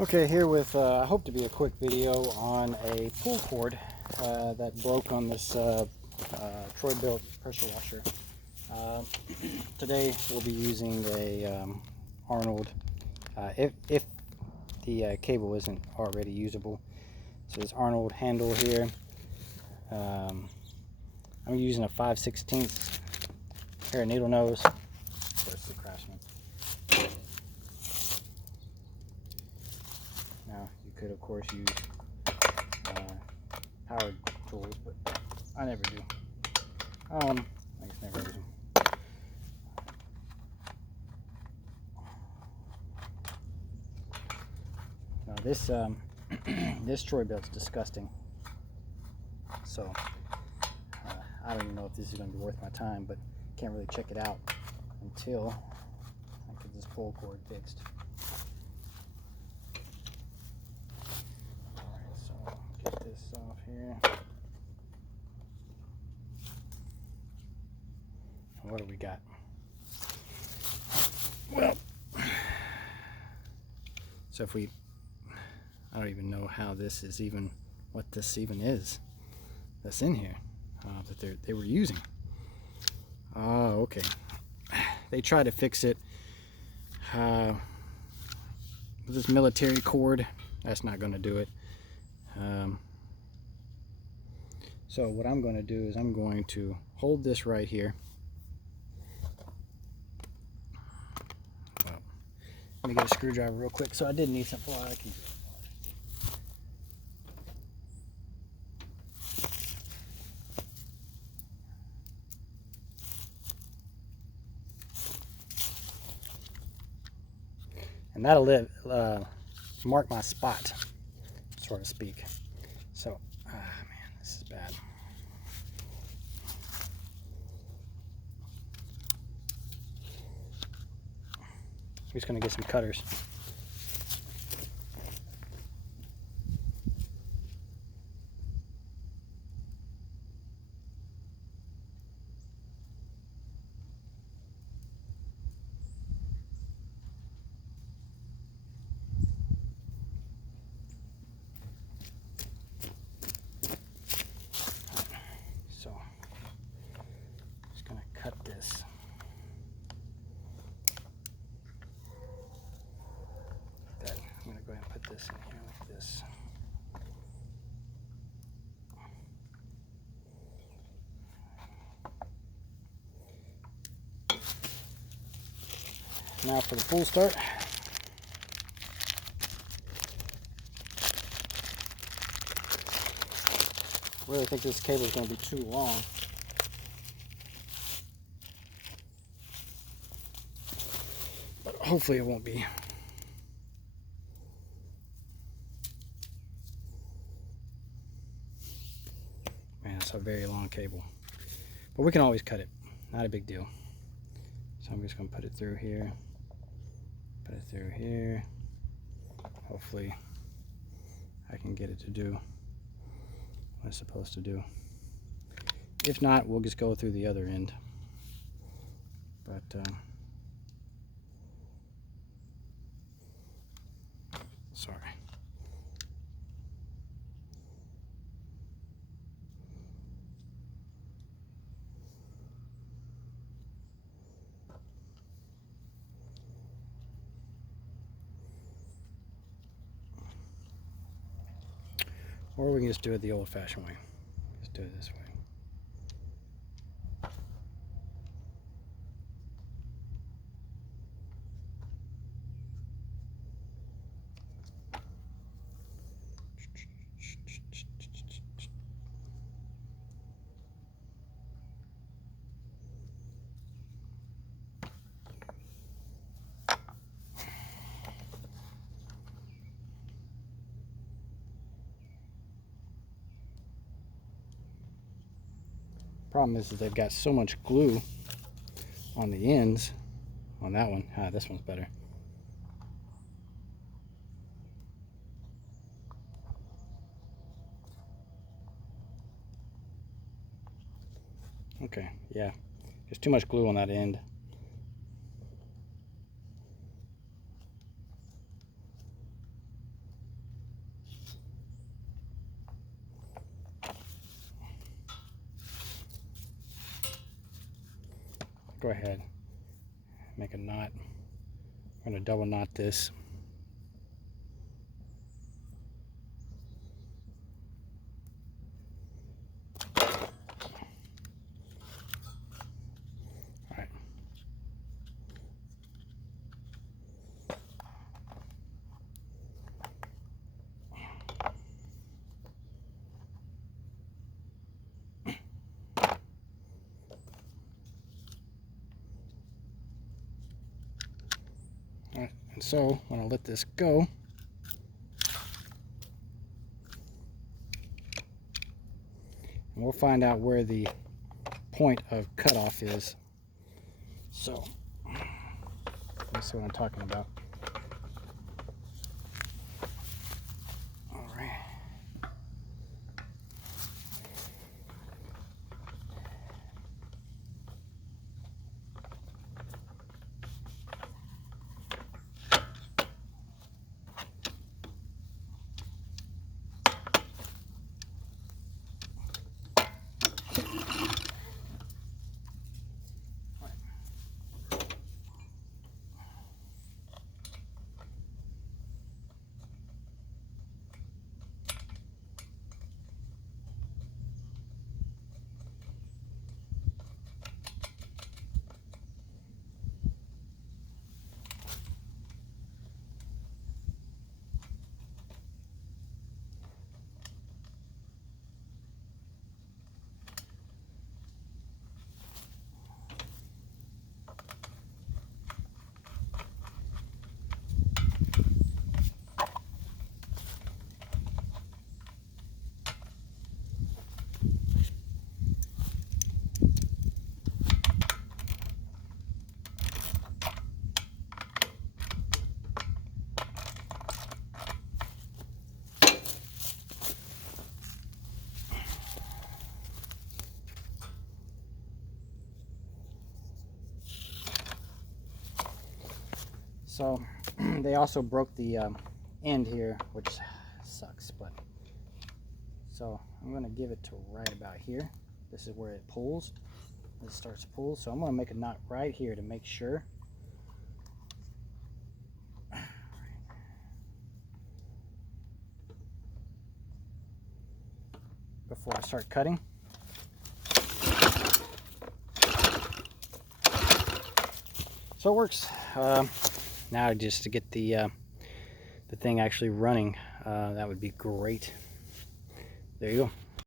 Okay, here with I hope to be a quick video on a pull cord that broke on this Troy-Bilt pressure washer. Today we'll be using a Arnold, if the cable isn't already usable. So this Arnold handle here. I'm using a 5/16 pair of needle nose. Of course, the Craftsman. Now you could of course use powered tools, but I never do. I just never use them. Now this this Troy-Bilt's disgusting. So I don't even know if this is going to be worth my time, but can't really check it out until I get this pull cord fixed. Alright, so get this off here. And what do we got? Well, so if we, I don't even know how this is even, what this even is that's in here that they were using. Oh, okay. They tried to fix it with this military cord. That's not going to do it. So what I'm going to do is I'm going to hold this right here. Well, let me get a screwdriver real quick. So I did need something. Well, I can do it. And that'll mark my spot, so to speak. So, man, this is bad. I'm just going to get some cutters. So, just going to cut this. I'm going to go ahead and put this in here like this. Now for the pull start. I really think this cable is going to be too long. But hopefully it won't be. Man, it's a very long cable. But we can always cut it. Not a big deal. So I'm just going to put it through here. Put it through here. Hopefully I can get it to do what it's supposed to do. If not, we'll just go through the other end. But sorry. Or we can just do it the old-fashioned way. Just do it this way. Problem is they've got so much glue on the ends on that one. This one's better. Okay, yeah. There's too much glue on that end. go ahead, make a knot. I'm going to double knot this. Alright. Alright, and so when I let this go, and we'll find out where the point of cutoff is. So, let's see what I'm talking about. All right. So they also broke the end here, which sucks, but so I'm going to give it to right about here. This is where it pulls. This starts to pull, so I'm going to make a knot right here to make sure. Before I start cutting. So it works. Now just to get the thing actually running, that would be great. There you go.